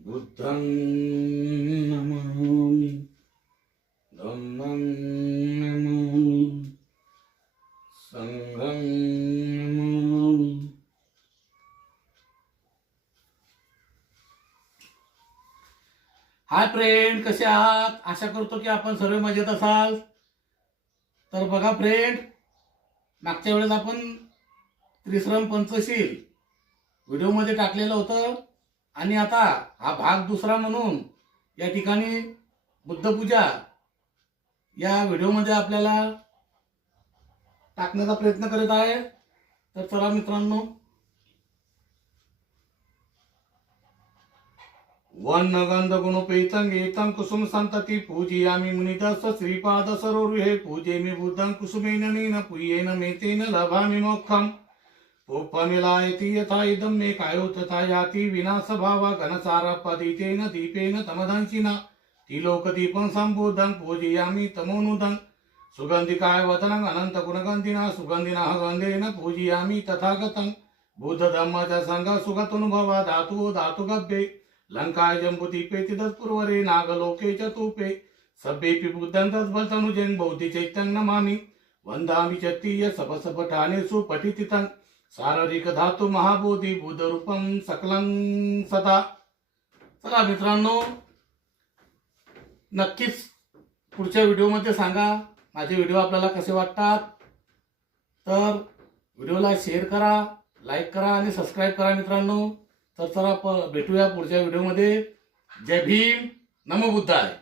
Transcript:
बुद्धं नमामि धम्मं नमामि संघं नमामि। Hi friend, कसे आहात? आशा करतो की आपण सर्व मजेत असाल। तर बघा फ्रेंड, मागच्या वेळेस आपण त्रिश्रम पंचशील व्हिडिओमध्ये टाकलेलं होतं आणि आता हा भाग दुसरा म्हणून या ठिकाणी बुद्धपूजा या व्हिडिओमध्ये आपल्याला टाकण्याचा प्रयत्न करत आहे। तर चला मित्रांनो, वन्नगंध गुणोपेतं एतं कुसुम संतति पूजयामि मुनिदस्स श्रीपाद सरोरुहे पूजयामि बुद्धं कुसुमेन नेन पूयेन मेतेन लभामि मोक्षम्। उपमिलायति यथा इदं मे कायो तथा याति विनाश भावा घनसारपदितेन दीपेन तमदंशिना तिलोकदीपं सम्बुद्धं पूजयामि तमोनुदं। सुगन्धिकाय वदनं अनंत गुणगन्धिना सुगन्धिना गन्धेन पूजयामि तथागतं। बुद्ध धम्म च संघ सुगतनुभवा धातु धातुगभ्ये लंकाय जम्बुदीपे तिदत्पूर्वरे नागलोके च तूपे सभ्येऽपि बुद्धं तद्बलतनुजं बौद्धिचैत्यं नमामि। वन्दामि चत्तीय सपसपठानेषु पठितितं शारीरिक धातु महाबोधी बुद्ध रूपं सकलं सदा। चला मित्रांनो, नक्कीच पुढच्या व्हिडिओमध्ये सांगा माझे व्हिडिओ आपल्याला कसे वाटतात। तर व्हिडिओला शेअर करा, लाईक करा आणि सबस्क्राईब करा मित्रांनो। तर चला भेटूया पुढच्या व्हिडिओमध्ये। जय भीम, नमो बुद्धाय।